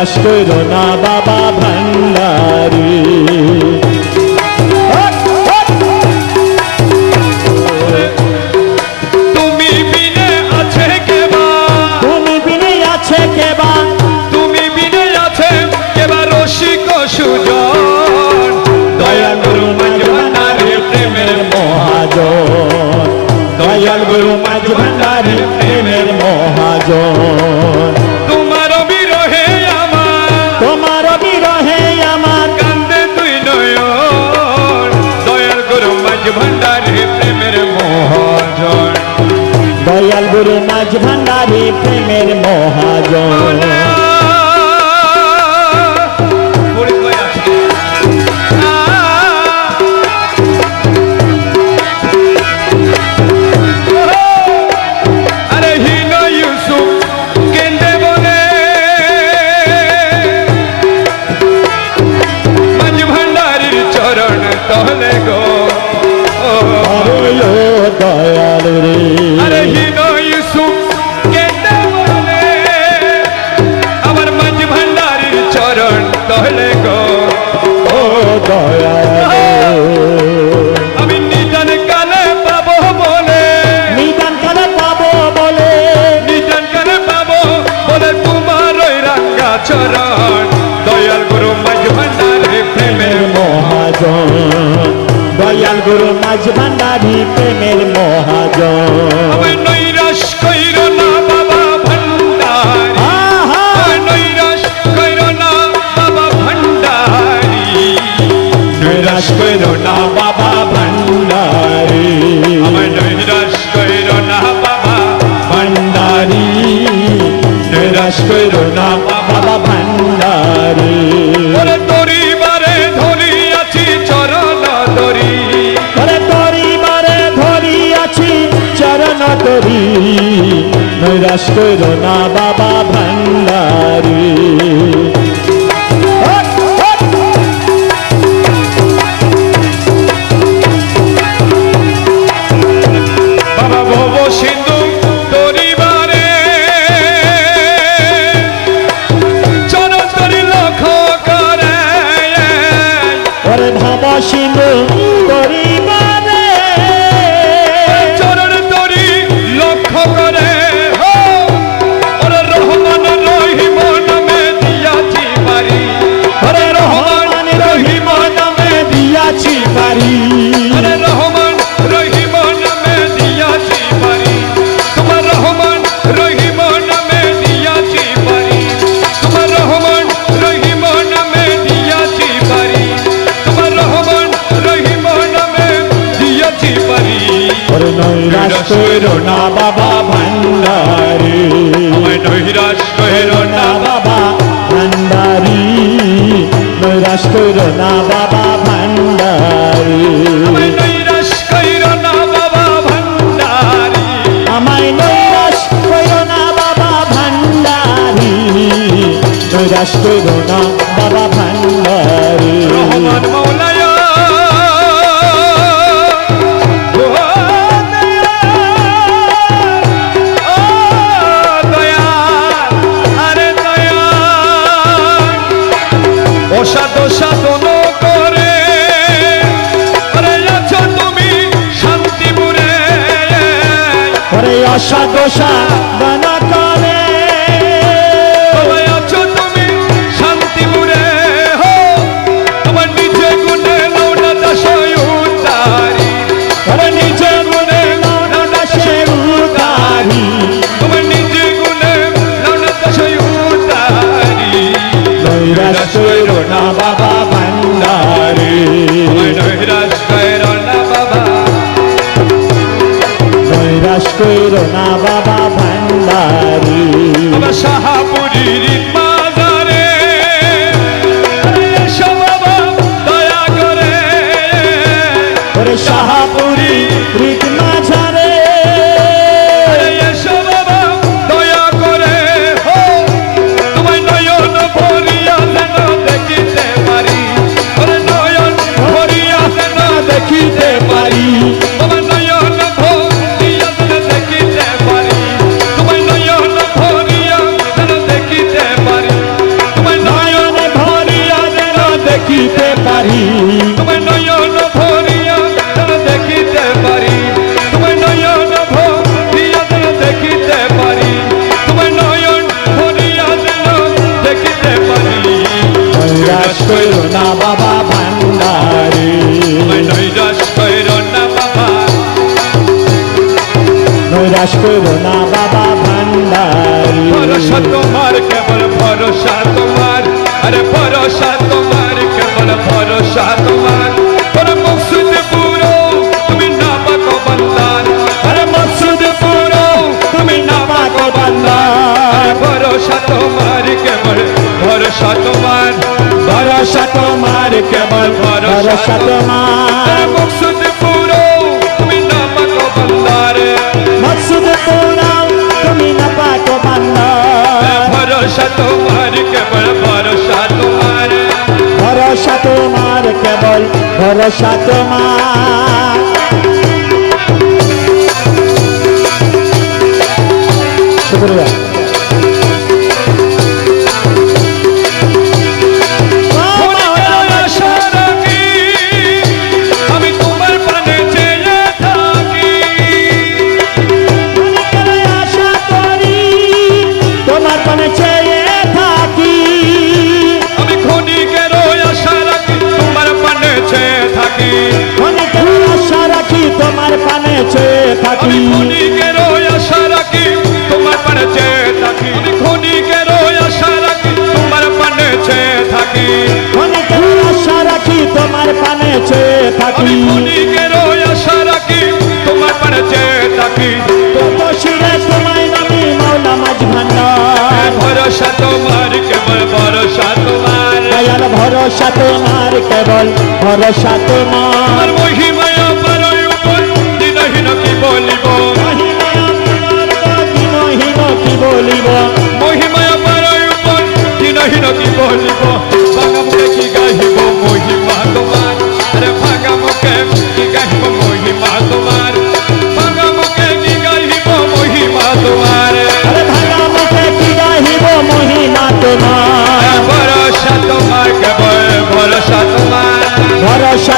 নৈরাশ করো না বাবা ভান্ডারী। তুমি বিনে আছে কেবা, তুমি বিনে আছে কেবা, তুমি বিনে আছে কেবা রসিক সুজন। দয়াল গুরু মাঝ ভান্ডারী প্রেমের মহাজন, দয়াল গুরু মাঝ ভান্ডারী প্রেমের মহাজন। তোমার বিরহে আমার, তোমার বিরহে আমার কান্দে দুই নয়ন। দয়াল গুরু মাঝ ভান্ডারী প্রেমের মহাজন। দয়াল গুরু মাঝ ভান্ডারী প্রেমের মহাজন। আরে হীন ইউসুফ কেন্দে বলে মাঝ ভান্ডারীর চরণ তলে গো। আরে ও দয়াল রে, আরে হীন ইউসুফ কেন্দে বলে আমার মাঝ ভান্ডারীর চরণ তলে গো। ও দয়াল রে, আমি নিদান কালে পাবো বলে, নিদান কালে পাবো বলে, নিদান কালে পাবো বলে তোমার ওই রাঙ্গা চরণ। দয়াল গুরু মাঝ ভান্ডারী প্রেমের মহাজন, দয়াল গুরু মাঝ ভান্ডারী প্রেমের মহাজন। আমি নৈরাশ কইর না বাবা ভান্ডারী, আহা, আমি নৈরাশ কইর না বাবা ভান্ডারী। নৈরাশ করো না বাবা ভান্ডারী, আমি নৈরাশ কইর না বাবা ভান্ডারী, নৈরাশ করো না বাবা ভান্ডারী। ওরে তরিবারে ধরি আছি চরণ ধরি, ওরে তরিবারে ধরি আছি চরণ তরি, নৈরাশ করো না বাবা ভান্ডারী। বাবা ভব সিন্ধু তরিবারে চরণ ধরি লক্ষ্য করে। ওরে ভব সিন্ধু তরিবারে চরণ ধরি লক্ষ্য করে। হো, ওরে রহমান রহিম নামে দিয়াছি বাড়ি, ওরে রহমান রহিম নামে দিয়াছি বাড়ি, ওরে রহমান রহিম নামে দিয়াছি বাড়ি। তোমার রহমান রহিম নামে দিয়াছি বাড়ি, তোমার রহমান রহিম নামে দিয়াছি বাড়ি, তোমার রহমান রহিম নামে দিয়াছি বাড়ি। ওরে নৈরাশ করো না বাবা ভান্ডারী, আমায় নৈরাশ কইর না বাবা ভান্ডারী, নৈরাশ করো না বাবা ভান্ডারী। আমায় নৈরাশ কইর না বাবা ভান্ডারী। আমায় নৈরাশ করো না বাবা ভান্ডারী, নৈরাশ করো না বাবা ভান্ডারী। রহমান মৌলায়া সাধন করে আরে আছো তুমি শান্তিপুরে। ওরে আশা দোষা দানা করে, তোমায় আছো তুমি শান্তিপুরে। হো, তোমার নিজে গুণে নৌনা দাসয় উতারি, ওরে নিজে গুণে নৌনা দাসে উতারি, তোমার নিজে গুণে নৌনা দাসয় উতারি। নৈরাশ করো না বাবা ভান্ডারী, আমায় নৈরাশ কইর না বাবা, নৈরাশ করো না বাবা ভান্ডারী। বাবা শাহাপুরীর মাজারে আরে এসো বাবা দয়া করে। ওরে শাহাপুরী রীত মাঝারে, আরে এসো বাবা দয়া করে। হো, তোমায় নয়ন ভরিয়া যেন দেখিতে পারি, ওরে নয়ন ভরিয়া যেন দেখিতে পারি, তোমার নয়ন ভরিয়া যেন দেখিতে পারি, তোমায় নয়ন ভরিয়া যেন দেখিতে নৈরাশ করো না বাবা ভান্ডারী ভরসা তোমার কেবল ভরসা তোমার আরে ভরসা তোমার কেবল ভরসা তোমার তোর মকসুদ পুরো তুমি না পাকো বান্দার আরে মকসুদ পুরো তুমি না পাকো বান্দার ভরসা তোমার কেবল ভরসা তোমার ভরসা তোমার কেবল ভরসা তোমার মকসুদ পুরো তুমি না পাকো বান্দার মকসুদ পুরো তুমি না পাকো বান্দার ভরসা তোমার কেবল ভরসা তোমার ভরসা তোমার কেবল ভরসা তোমার শুক্রিয়া আশা রাখি আমি তোমার পানে চেয়ে থাকি আশা করি তোমার পানে চেয়ে থাকি আমি ক্ষণিকের আশা রাখি তোমার পানে চেয়ে থাকি অনেকের আশা রাখি তোমার পানে চেয়ে থাকি আমি ক্ষণিকের আশা রাখি তোমার পানে চেয়ে থাকি আমি ক্ষণিকের আশা রাখি তোমার পানে চেয়ে থাকি অনেকের আশা রাখি তোমার পানে চেয়ে থাকি আমি ক্ষণিকের আশা রাখি তোমার পানে চেয়ে থাকি তপশিরে তোমায় নামি মাওলা মাঝ ভান্ডার ভরসা তোমার কেবল ভরসা তোমার দয়াল ভরসা তোমার কেবল ভরসা তোমার আমার মহিমায় পারয় উপর দিনহীন কি বলিব দিনহীন কি বলিব মহিমায় পারয় উপর দিনহীন কি বলিব ভাঙা মুখে কি গাহিব মহিমা তোমার আরে ভাঙা মুখে কি গাহিব মহিমা তোমার ভাঙা মুখে কি গাহিব মহিমা তোমার আরে ভাঙা মুখে কি গাহিব মহিমা তোমার ভরসা তোমার কেবল ভরসা তোমার ভরসা